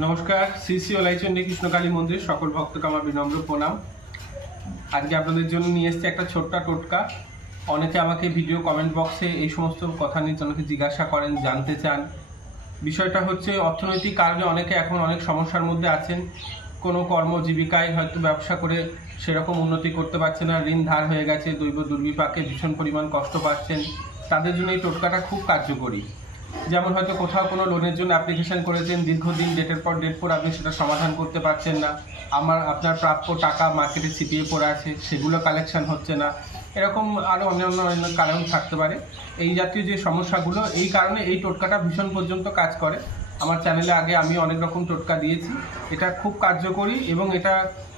নমস্কার, শ্রী শ্রী ওলাইচন্ডী কৃষ্ণকালী মন্দির সকল ভক্তকে আমার বিনম্র প্রণাম। আজকে আপনাদের জন্য নিয়ে এসেছি একটা ছোট্ট টোটকা। অনেকে আমাকে ভিডিও কমেন্ট বক্সে এই সমস্ত কথা নিয়ে অনেকে জিজ্ঞাসা করেন, জানতে চান। বিষয়টা হচ্ছে অর্থনৈতিক কারণে অনেকে এখন অনেক সমস্যার মধ্যে আছেন। কোনো কর্মজীবিকায় হয়তো ব্যবসা করে সেরকম উন্নতি করতে পারছে না, ঋণ ধার হয়ে গেছে, দৈব দুর্বিপাকে ভীষণ পরিমাণ কষ্ট পাচ্ছেন। তাদের জন্য এই টোটকাটা খুব কার্যকরী। যেমন হয়তো কোথাও কোনো লোনের জন্য অ্যাপ্লিকেশন করেছেন, দীর্ঘদিন ডেটের পর ডেট পর আপনি সেটা সমাধান করতে পারছেন না, আপনার প্রাপ্য টাকা মার্কেটে ছিটিয়ে পড়ে আছে, সেগুলো কালেকশন হচ্ছে না, এরকম আরও অন্যান্য কারণ থাকতে পারে। এই জাতীয় যে সমস্যাগুলো, এই কারণে এই টোটকাটা ভীষণ পর্যন্ত কাজ করে। আমার চ্যানেলে আগে আমি অনেক রকম টোটকা দিয়েছি। এটা খুব কার্যকরী এবং এটা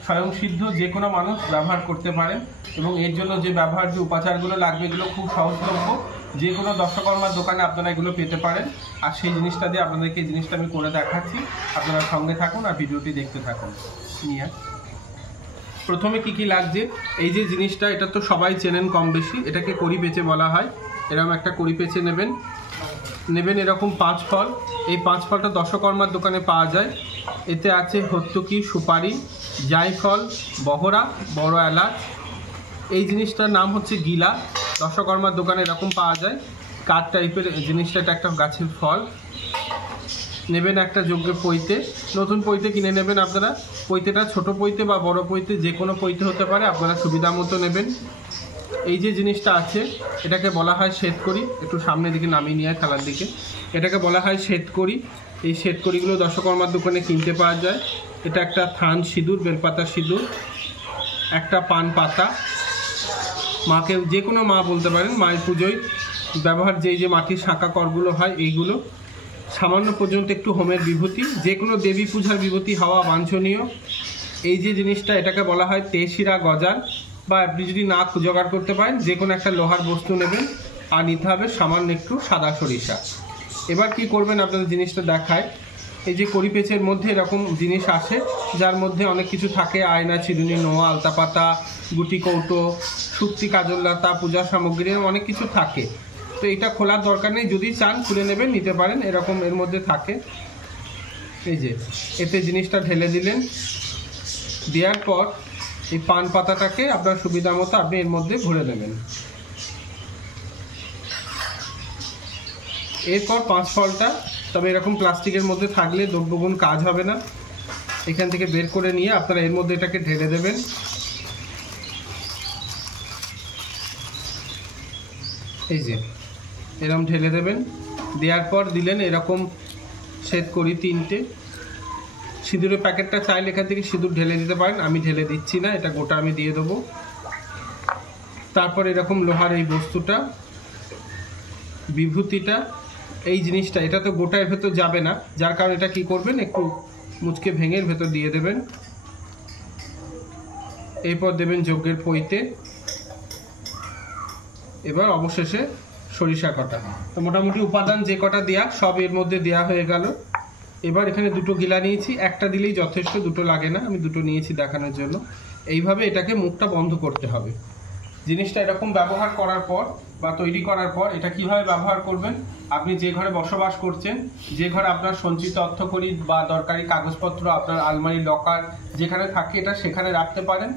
স্বয়ংসিদ্ধ, যে কোনো মানুষ ব্যবহার করতে পারেন। এবং এর জন্য যে ব্যবহার্য উপাচারগুলো লাগবে এগুলো খুব সহজলভ্য, যে কোনো দর্শকর্মার দোকানে আপনারা এগুলো পেতে পারেন। আর সেই জিনিসটা দিয়ে আপনাদেরকে এই জিনিসটা আমি করে দেখাচ্ছি, আপনারা সঙ্গে থাকুন আর ভিডিওটি দেখতে থাকুন। নিয়ে প্রথমে কি লাগছে, এই যে জিনিসটা, এটা তো সবাই চেনেন কম বেশি, এটাকে কড়ি পেঁচে বলা হয়। এরকম একটা কড়ি পেঁচে নেবেন এরকম 5 ফল। এই 5 ফলটা দশকর্মার দোকানে পাওয়া যায়। এতে আছে হর্তুকি, সুপারি, জায়ফল, বহরা, বড় এলাচ। এই জিনিসটার নাম হচ্ছে গিলা। দশকর্মার দোকানে এরকম পাওয়া যায়, কাঠ টাইপের জিনিসটা। এটা একটা গাছের ফল। নেবেন একটা যজ্ঞের পৈতে, নতুন পৈতে কিনে নেবেন আপনারা। পৈতেটা ছোট পৈতে বা বড় পৈতে, যে কোনো পৈতে হতে পারে, আপনারা সুবিধা মতো নেবেন। এই যে জিনিসটা আছে এটাকে বলা হয় শ্বেতকড়ি। একটু সামনের দিকে নামিয়ে নিয়ে খেলার দিকে। এটাকে বলা হয় শ্বেতকড়ি। এই শ্বেতকড়িগুলো দশকর্মার দোকানে কিনতে পাওয়া যায়। এটা একটা থান সিঁদুর, বেলপাতা সিঁদুর, একটা পান পাতা। মাকে যে কোনো মা বলতে পারেন, মায়ের পুজোয় ব্যবহার যে মাটির শাঁখা করগুলো হয় এইগুলো। সামান্য পর্যন্ত একটু হোমের বিভূতি, যে কোনো দেবী পূজার বিভূতি হওয়া বাঞ্ছনীয়। এই যে জিনিসটা, এটাকে বলা হয় তেশিরা গজাল, বা আপনি যদি না জোগাড় করতে পারেন যে কোনো একটা লোহার বস্তু নেবেন। আর নিতে হবে সামান্য একটু সাদা সরিষা। এবার কি করবেন আপনাদের জিনিসটা দেখায়। এই যে কড়ি পেঁচের মধ্যে এরকম জিনিস আসে, যার মধ্যে অনেক কিছু থাকে, আয়না, চিরুনি, নোয়া, আলতা পাতা, গুটি কৌটো, শুক্তি, কাজললতা, পূজা সামগ্রী, অনেক কিছু থাকে। তো এটা খোলার দরকার নেই, যদি চান খুলে নেবেন, নিতে পারেন। এরকম এর মধ্যে থাকে। এই যে এতে জিনিসটা ঢেলে দিলেন। দেওয়ার পর এই পান পাতাটাকে আপনার সুবিধা মতো আপনি এর মধ্যে ভরে নেবেন। এরপর 5 ফলটা, তবে এরকম প্লাস্টিকের মধ্যে থাকলে দ্রব্যগুণ কাজ হবে না, এখান থেকে বের করে নিয়ে আপনারা এর মধ্যে এটাকে ঢেলে দেবেন। এই যে এরকম ঢেলে দেবেন। দেওয়ার পর দিলেন এরকম শ্বেতকড়ি 3টে। সিঁদুরের প্যাকেটটা চাইলে এখান থেকে সিঁদুর ঢেলে দিতে পারেন, আমি ঢেলে দিচ্ছি না, এটা গোটা আমি দিয়ে দেবো। তারপর এরকম লোহার এই বস্তুটা, বিভূতিটা, এই জিনিসটা, এটা তো গোটার ভেতর যাবে না, যার কারণে এটা কি করবেন, একটু মুচকে ভেঙে এর ভেতর দিয়ে দেবেন। এরপর দেবেন যজ্ঞের পৈতে। এবার অবশেষে সরিষা কটা। তো মোটামুটি উপাদান যে কটা দেয়া সব এর মধ্যে দেয়া হয়ে গেল। এবার এখানে 2টো গিলা নিয়েছি, একটা দিলেই যথেষ্ট, 2টো লাগে না, আমি 2টো নিয়েছি দেখানোর জন্য। এইভাবে এটাকে মুখটা বন্ধ করতে হবে। জিনিসটা এরকম ব্যবহার করার পর বা তৈরি করার পর এটা কিভাবে ব্যবহার করবেন, আপনি যে ঘরে বসবাস করছেন, যে ঘরে আপনার সঞ্চিত অর্থকড়ি বা দরকারি কাগজপত্র, আপনার আলমারি, লকার যেখানে থাকে, এটা সেখানে রাখতে পারেন।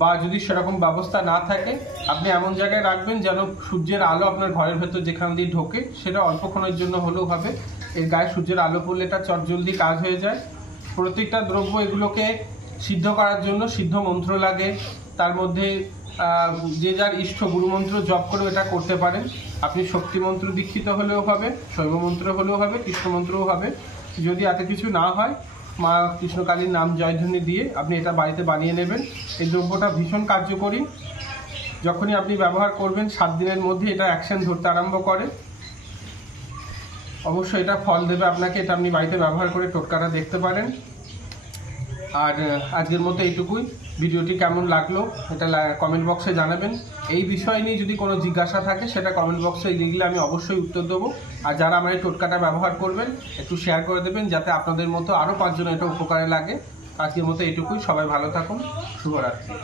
বা যদি সেরকম ব্যবস্থা না থাকে, আপনি এমন জায়গায় রাখবেন যেন সূর্যের আলো আপনার ঘরের ভেতর যেখান দিয়ে ঢোকে, সেটা অল্পক্ষণের জন্য হলেও হবে। এর গায়ে সূর্যের আলো পড়লে এটা চটজলদি কাজ হয়ে যায়। প্রত্যেকটা দ্রব্য এগুলোকে সিদ্ধ করার জন্য সিদ্ধ মন্ত্র লাগে। তার মধ্যে যে যার ইষ্ট গুরুমন্ত্র জপ করেও এটা করতে পারেন। আপনি শক্তি মন্ত্র দীক্ষিত হলেও হবে, শৈব মন্ত্র হলেও হবে, কৃষ্ণ মন্ত্রও হবে। যদি এত কিছু না হয়, মা কৃষ্ণকালীর নাম জয়ধ্বনি দিয়ে আপনি এটা বাড়িতে বানিয়ে নেবেন। এই দ্রব্যটা ভীষণ কার্যকরী। যখনই আপনি ব্যবহার করবেন 7 দিনের মধ্যে এটা অ্যাকশন ধরতে আরম্ভ করে। অবশ্যই এটা ফল দেবে আপনাকে। এটা আপনি বাড়িতে ব্যবহার করে টোটকাটা দেখতে পারেন। আর আজকের মতো এইটুকুই। ভিডিওটি কেমন লাগলো এটা কমেন্ট বক্সে জানাবেন। এই বিষয় নিয়ে যদি কোনো জিজ্ঞাসা থাকে সেটা কমেন্ট বক্সে লিখলে আমি অবশ্যই উত্তর দেবো। আর যারা আমার এই টোটকাটা ব্যবহার করবেন একটু শেয়ার করে দেবেন, যাতে আপনাদের মতো আরও 5 জন এটা উপকারে লাগে। আজকের মতো এইটুকুই। সবাই ভালো থাকুন। শুভরাত্রি।